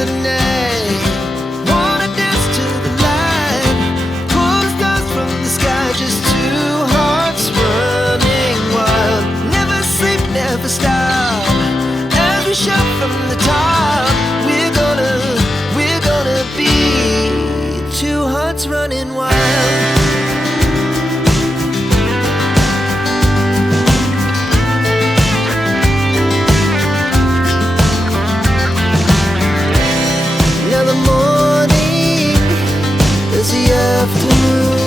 the night. Wanna dance to the light. Pull the stars from the sky. Just two hearts running wild. Never sleep, never stop. As we shout from the top, we're gonna be two hearts running wild. Now the morning is the afternoon.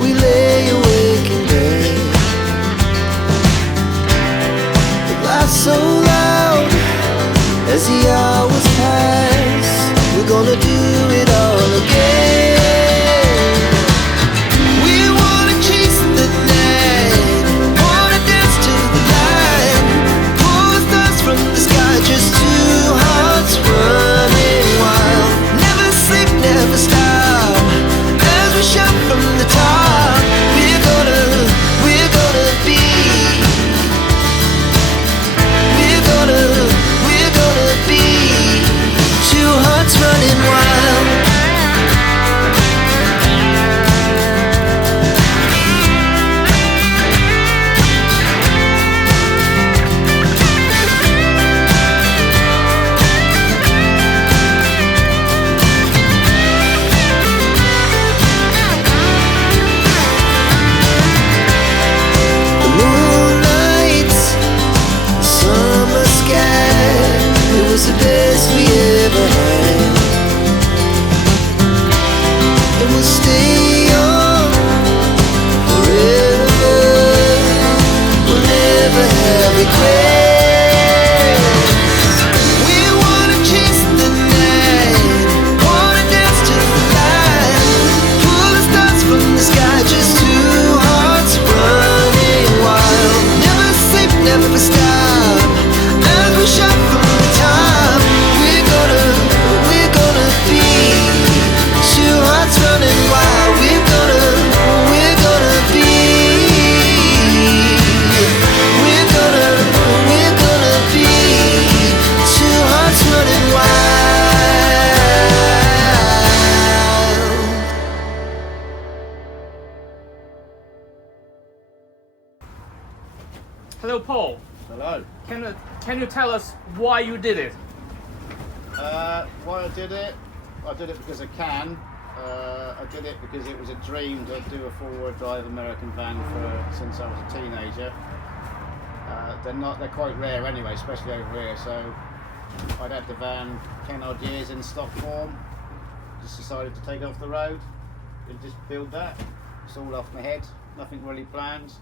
We lay awake in bed. The laughs so loud as the hours pass. We're gonna do it all again. We wanna chase the night. Wanna dance to the light. Pull the stars from the sky. Just two hearts running wild. Never sleep, never stop. As we shout from the top, we're gonna be. We're gonna be two hearts running wild. The moonlight, summer sky, it was the best we ever had. And we'll stay young forever. We'll never have regrets. We wanna chase the night. Wanna dance to the light. Pull the stars from the sky. Just two hearts running wild. Never sleep, never stop. As we shout from the top, we're gonna be two hearts running wild. We're gonna be. We're gonna be two hearts running wild. Hello, Paul. Hello. Can you tell us why you did it? Why I did it because I can. I did it because it was a dream to do a four-wheel drive American van since I was a teenager. They're quite rare anyway, especially over here. So I'd had the van 10 odd years in stock form. Just decided to take it off the road and just build that. It's all off my head, nothing really planned.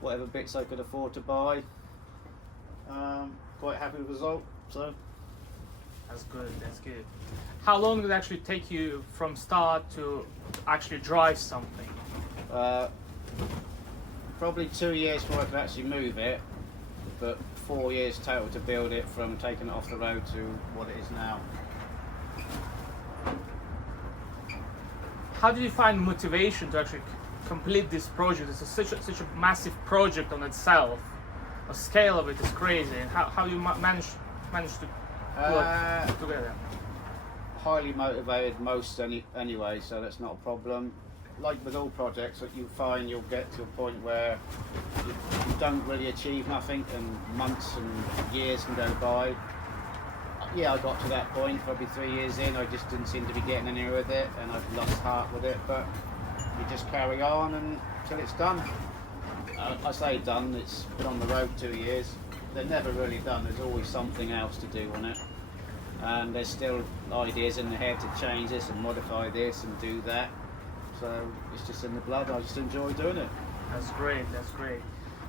Whatever bits I could afford to buy. Quite happy with the result. So That's good. That's good. How long did it actually take you from start to actually drive something? probably 2 years before I could actually move it, but 4 years total to build it from taking it off the road to what it is now. How did you find motivation to actually complete this project? It's such a massive project on itself. The scale of it is crazy. And how you manage to pull it together? Highly motivated anyway, so that's not a problem. Like with all projects, that you find you'll get to a point where you don't really achieve nothing, and months and years can go by. Yeah, I got to that point, probably 3 years in, I just didn't seem to be getting anywhere with it, and I've lost heart with it, but you just carry on until it's done. I say done, it's been on the road 2 years. They're never really done, there's always something else to do on it. And there's still ideas in the head to change this and modify this and do that. So it's just in the blood, I just enjoy doing it. That's great, that's great.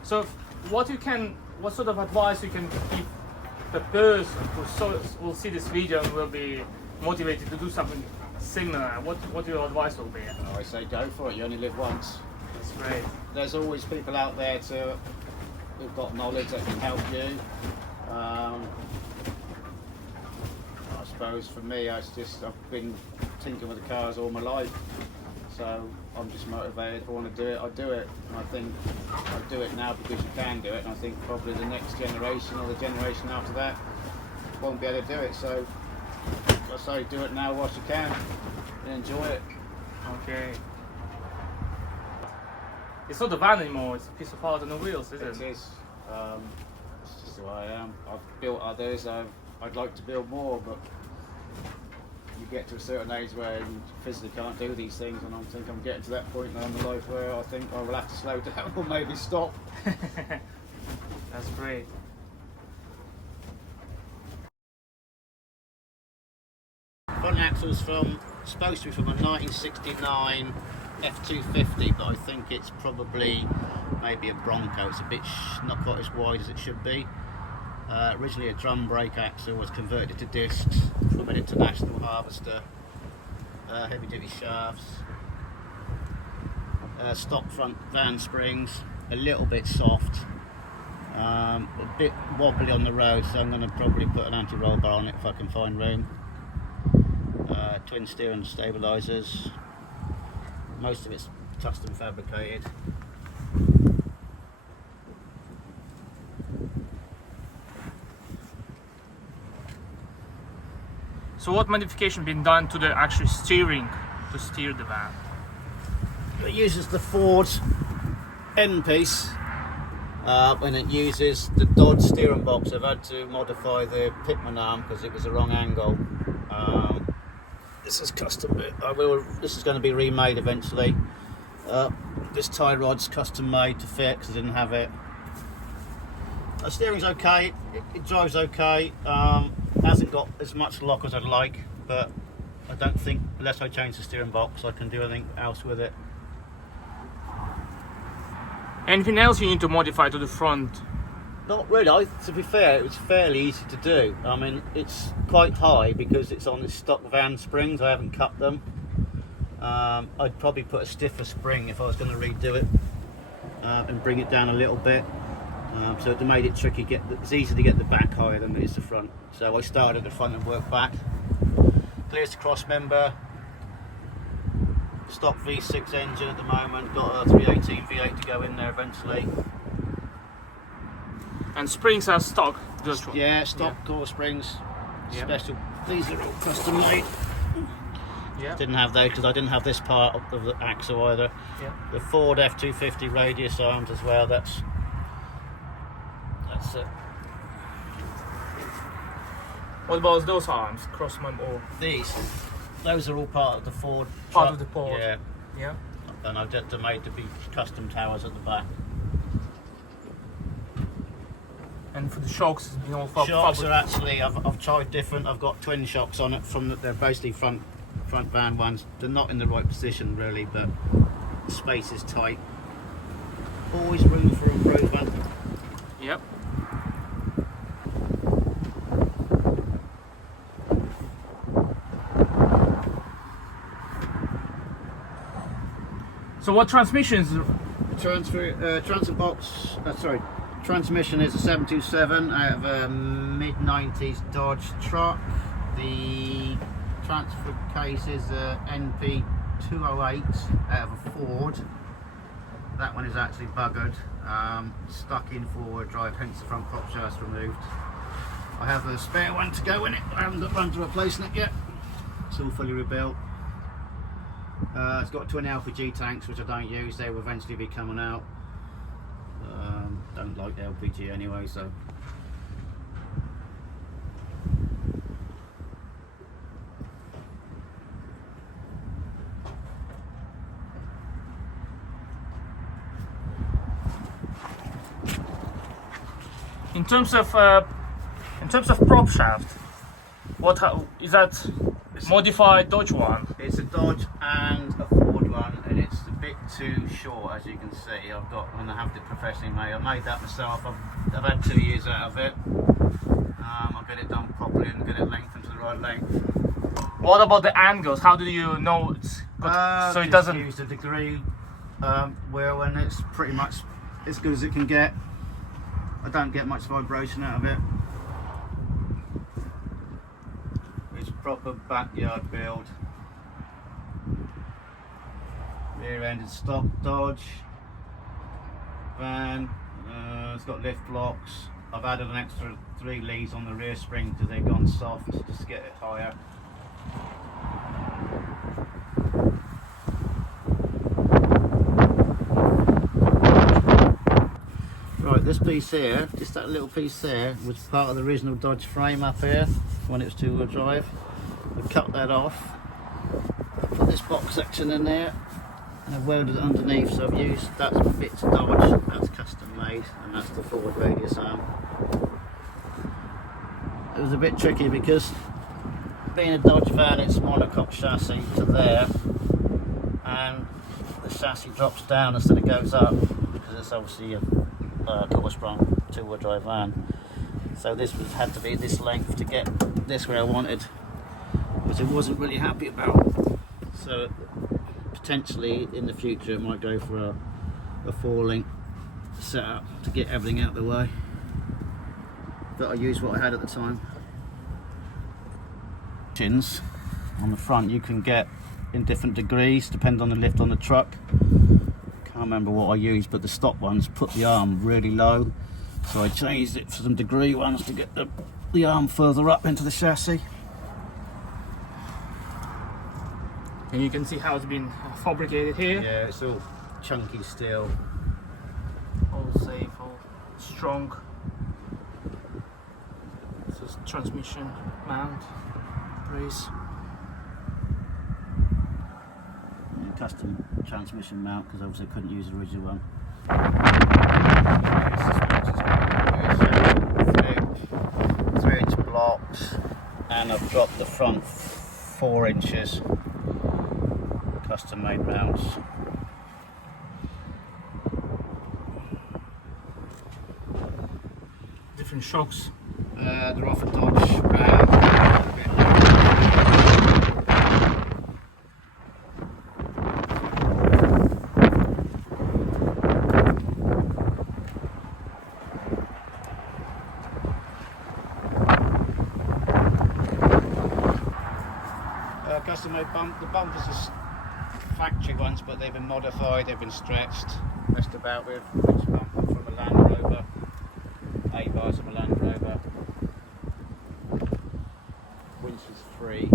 So what sort of advice you can give the person who will see this video and will be motivated to do something similar? What your advice will be? I say go for it, you only live once. That's great. There's always people out there who've got knowledge that can help you. I suppose for me, I've been tinkering with the cars all my life. So I'm just motivated. If I want to do it, I do it. And I think I do it now because you can do it. And I think probably the next generation or the generation after that won't be able to do it. So I say, do it now whilst you can and enjoy it. Okay. It's not a van anymore, it's a piece of art on the wheels, isn't it? It is. It's just who I am. I've built others, I'd like to build more, but you get to a certain age where you physically can't do these things, and I think I'm getting to that point now in my life where I think I will have to slow down or maybe stop. That's great. Front axle's supposed to be from a 1969 F250, but I think it's probably maybe a Bronco. It's a bit not quite as wide as it should be. Originally a drum brake axle, was converted to discs from an international harvester. Heavy duty shafts. Stock front van springs, a little bit soft. A bit wobbly on the road, so I'm going to probably put an anti-roll bar on it if I can find room. Twin steering stabilisers. Most of it's custom fabricated. So what modification been done to the actual steering to steer the van? It uses the Ford end piece, and it uses the Dodge steering box. I've had to modify the pitman arm because it was the wrong angle. This is custom. This is going to be remade eventually. This tie rod's custom made to fit because I didn't have it. The steering's okay. It drives okay. Hasn't got as much lock as I'd like, but I don't think unless I change the steering box I can do anything else with it. Anything else you need to modify to the front? Not really. To be fair, it was fairly easy to do. I mean, it's quite high because it's on the stock van springs. I haven't cut them. I'd probably put a stiffer spring if I was going to redo it, and bring it down a little bit. So it made it tricky. It's easy to get the back higher than it is the front. So I started at the front and worked back. Clears the cross member. Stock V6 engine at the moment. Got a 318 V8 to go in there eventually. And springs are stock? Yeah, stock core springs. Yeah. Special. These are all custom made. Yeah. Didn't have those because I didn't have this part of the axle either. Yeah. The Ford F250 radius arms as well. That's it. What about those arms? Crossman or Those are all part of the Ford. part truck. of the Ford? Yeah. Yeah. And I've just made to be custom towers at the back. And for the shocks, it's been all Shocks are actually I've tried different. I've got twin shocks on it they're basically front van ones. They're not in the right position really, but the space is tight. Always room for improvement. Yep. So what transmissions? Transmission is a 727 out of a mid-90s Dodge truck. The transfer case is a NP208 out of a Ford. That one is actually buggered, stuck in forward drive, hence the front prop shaft's removed. I have a spare one to go in it. I haven't got round to replacing it yet. It's all fully rebuilt. It's got twin LPG tanks which I don't use. They will eventually be coming out. Don't like LPG anyway, so. In terms of prop shaft, is that modified Dodge one? It's a Dodge and a Ford one, and it's a bit too short, as you can see. I'm going to have it professionally made. I made that myself. I've had 2 years out of it. I'll get it done properly and get it lengthened to the right length. What about the angles? How do you know it's got, so it doesn't? Use the degree wheel, and it's pretty much as good as it can get. I don't get much vibration out of it. It's proper backyard build. Rear end is stock Dodge van. It's got lift blocks. I've added an extra 3 leads on the rear spring because they've gone soft just to get it higher. Right, this piece here, just that little piece there, was part of the original Dodge frame up here when it was two-wheel drive. We cut that off, put this box section in there, and I've welded it underneath. So I've used that's bits of Dodge, that's custom made, and that's the forward radius arm. It was a bit tricky because being a Dodge van, it's monocoque chassis to there, and the chassis drops down instead of goes up because it's obviously a quarter-sprung two-wheel drive van. So this had to be this length to get this where I wanted, which I wasn't really happy about. So potentially in the future it might go for a 4-link setup to get everything out of the way. But I used what I had at the time. On the front you can get in different degrees depending on the lift on the truck. Can't remember what I used, but the stock ones put the arm really low, so I changed it for some degree ones to get the arm further up into the chassis. And you can see how it's been fabricated here. Yeah, it's all chunky steel. All safe, all strong. This is transmission mount brace. Custom transmission mount because obviously I couldn't use the original one. Flip, 3-inch blocks, and I've dropped the front 4 inches. Custom made mounts. Different shocks. They're off a Dodge Ram. Custom made the bumpers are factory ones, but they've been modified, they've been stretched, messed about with. Winch bumper from a Land Rover, A-bars from a Land Rover. Winch is free.